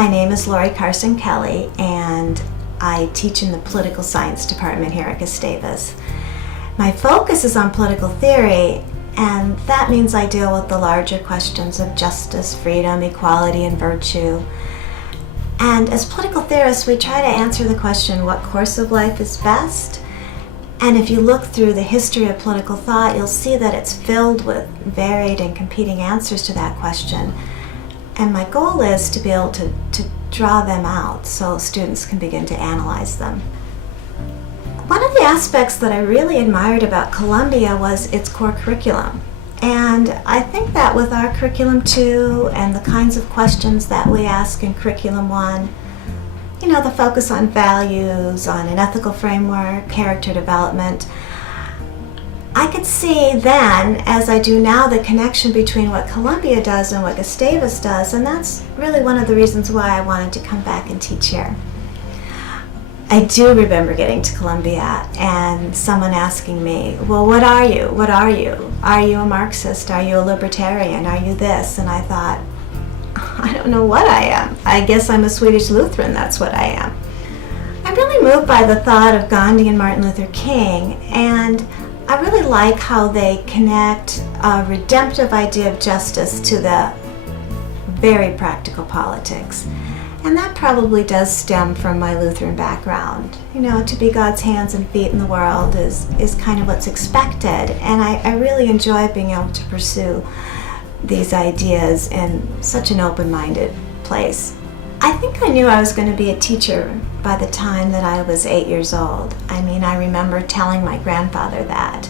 My name is Lori Carsen Kelly, and I teach in the political science department here at Gustavus. My focus is on political theory, and that means I deal with the larger questions of justice, freedom, equality, and virtue. And as political theorists, we try to answer the question, what course of life is best? And if you look through the history of political thought, you'll see that it's filled with varied and competing answers to that question. And my goal is to be able to draw them out so students can begin to analyze them. One of the aspects that I really admired about Columbia was its core curriculum. And I think that with our curriculum too, and the kinds of questions that we ask in curriculum 1, the focus on values, on an ethical framework, character development, I could see then, as I do now, the connection between what Columbia does and what Gustavus does, and that's really one of the reasons why I wanted to come back and teach here. I do remember getting to Columbia and someone asking me, well, what are you? What are you? Are you a Marxist? Are you a libertarian? Are you this? And I thought, I don't know what I am. I guess I'm a Swedish Lutheran, that's what I am. I'm really moved by the thought of Gandhi and Martin Luther King, and I really like how they connect a redemptive idea of justice to the very practical politics. And that probably does stem from my Lutheran background. To be God's hands and feet in the world is kind of what's expected. And I really enjoy being able to pursue these ideas in such an open-minded place. I think I knew I was going to be a teacher by the time that I was 8 years old. I remember telling my grandfather that.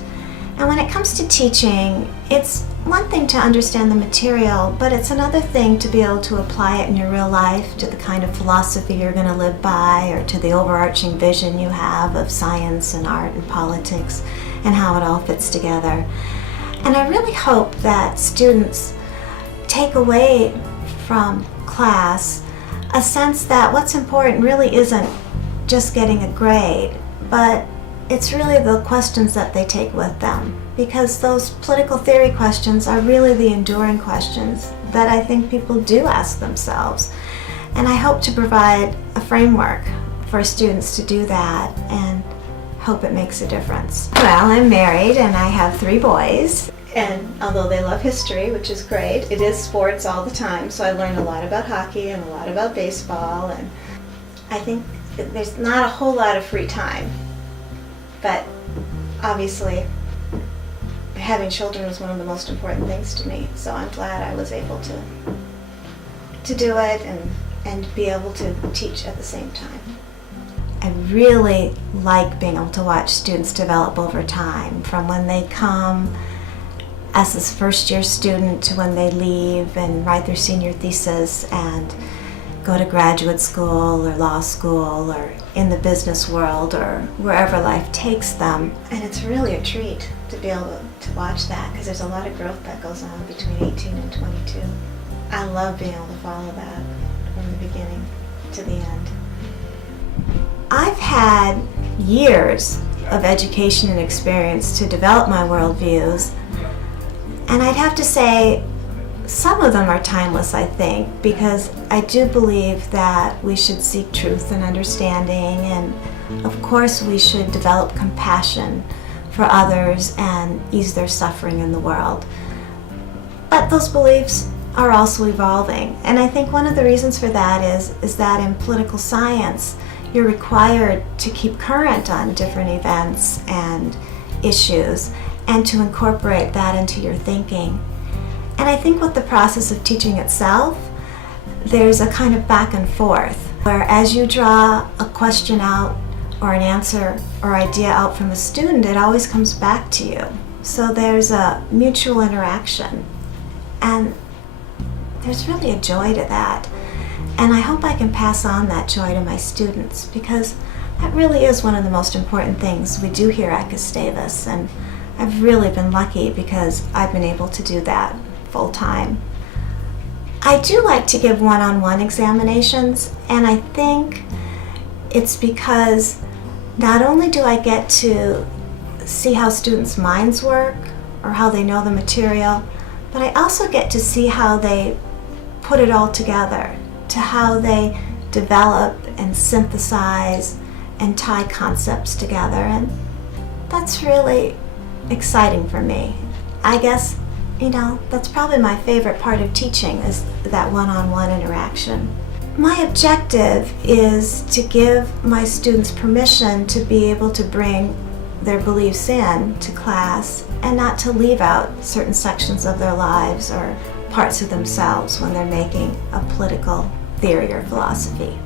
And when it comes to teaching, it's one thing to understand the material, but it's another thing to be able to apply it in your real life, to the kind of philosophy you're going to live by, or to the overarching vision you have of science and art and politics and how it all fits together. And I really hope that students take away from class a sense that what's important really isn't just getting a grade, but it's really the questions that they take with them, because those political theory questions are really the enduring questions that I think people do ask themselves. And I hope to provide a framework for students to do that and hope it makes a difference. Well, I'm married and I have 3 boys. And although they love history, which is great, it is sports all the time, so I learn a lot about hockey and a lot about baseball, and I think there's not a whole lot of free time. But obviously, having children was one of the most important things to me, so I'm glad I was able to do it and be able to teach at the same time. I really like being able to watch students develop over time, from when they come as this first-year student to when they leave and write their senior thesis and go to graduate school or law school or in the business world or wherever life takes them. And it's really a treat to be able to watch that, because there's a lot of growth that goes on between 18 and 22. I love being able to follow that from the beginning to the end. I've had years of education and experience to develop my worldviews, and I'd have to say some of them are timeless, I think, because I do believe that we should seek truth and understanding, and of course we should develop compassion for others and ease their suffering in the world. But those beliefs are also evolving, and I think one of the reasons for that is that in political science you're required to keep current on different events and issues and to incorporate that into your thinking. And I think with the process of teaching itself, there's a kind of back and forth, where as you draw a question out or an answer or idea out from a student, it always comes back to you. So there's a mutual interaction, and there's really a joy to that. And I hope I can pass on that joy to my students, because that really is one of the most important things we do here at Gustavus, and I've really been lucky because I've been able to do that full time. I do like to give one-on-one examinations, and I think it's because not only do I get to see how students' minds work or how they know the material, but I also get to see how they put it all together to how they develop and synthesize and tie concepts together, and that's really exciting for me. I guess, that's probably my favorite part of teaching, is that one-on-one interaction. My objective is to give my students permission to be able to bring their beliefs in to class and not to leave out certain sections of their lives or parts of themselves when they're making a political theory or philosophy.